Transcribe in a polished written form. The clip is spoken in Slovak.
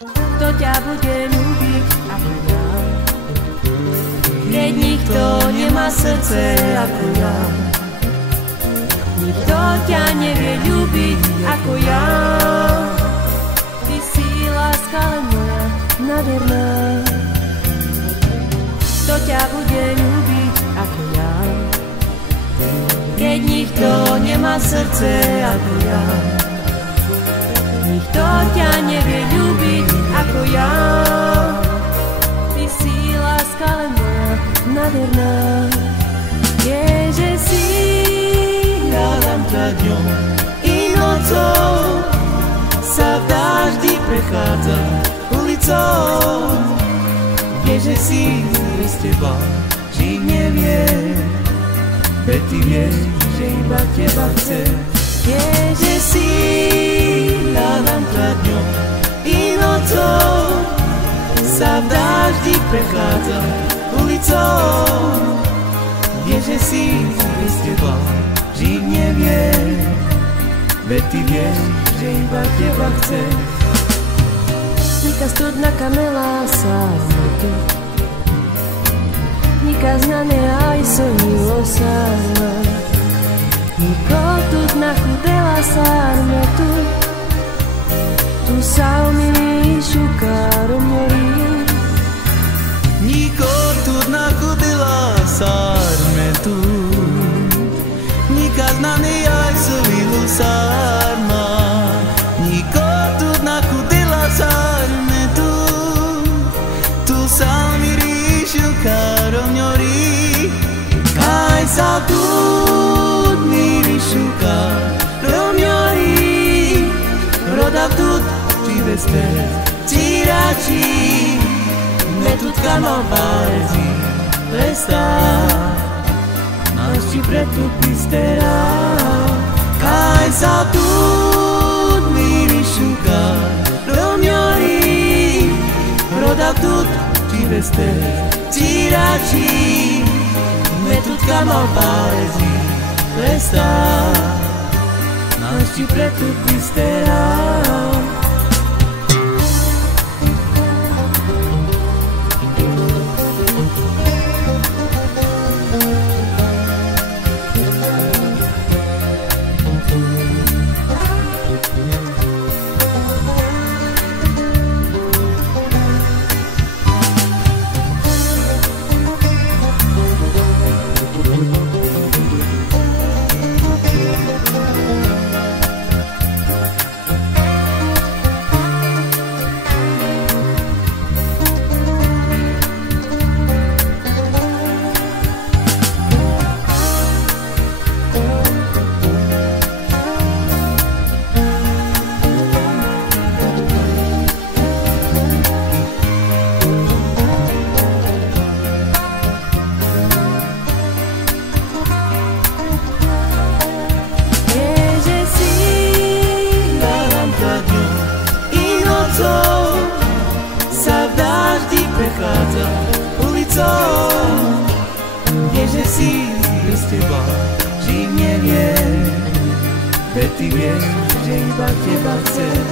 kto ťa bude ľúbiť ako ja. Keď nikto nemá srdce ako ja, nikto ťa nevie ľúbiť ako ja. Ty si láska len moja nádherná, kto ťa bude ľúbiť ako ja. Keď nikto nemá srdce ako ja, nikto ťa nevie ľúbiť ako ja. Ty si láska len moja nádherná. Ježe hľadám ťa dňom i nocou, sa v dáždi prechádza ulicou. Ježe si bez teba žiť neviem, veď ty vieš, že iba teba chcem. Ježe hľadám ťa dňom i nocou, sa v dáždi prechádza ulicou. Ježe si bez teba žiť neviem, veď ty vieš, že iba teba chcem. Nika studna kamela sarmatu, nika znane aj sonilo sarma. Niko tudna chudela sarmatu, tu sa umili šukarom mori. Niko tudna chudela sarmatu, nika znane aj sonilo sarma. Niko tudna chudela sarmatu, tu sa umili šukarom mori. Kaj sa tu Tiraci, me tutka no parezi, resta, naši pretupi stera. Kaj sa tut miri šuka, romjori, roda tut ti veste. Tiraci, me tutka no parezi, resta, naši pretupi stera. Ježe si bez teba žiť neviem, veď ty vieš, že iba teba chcem.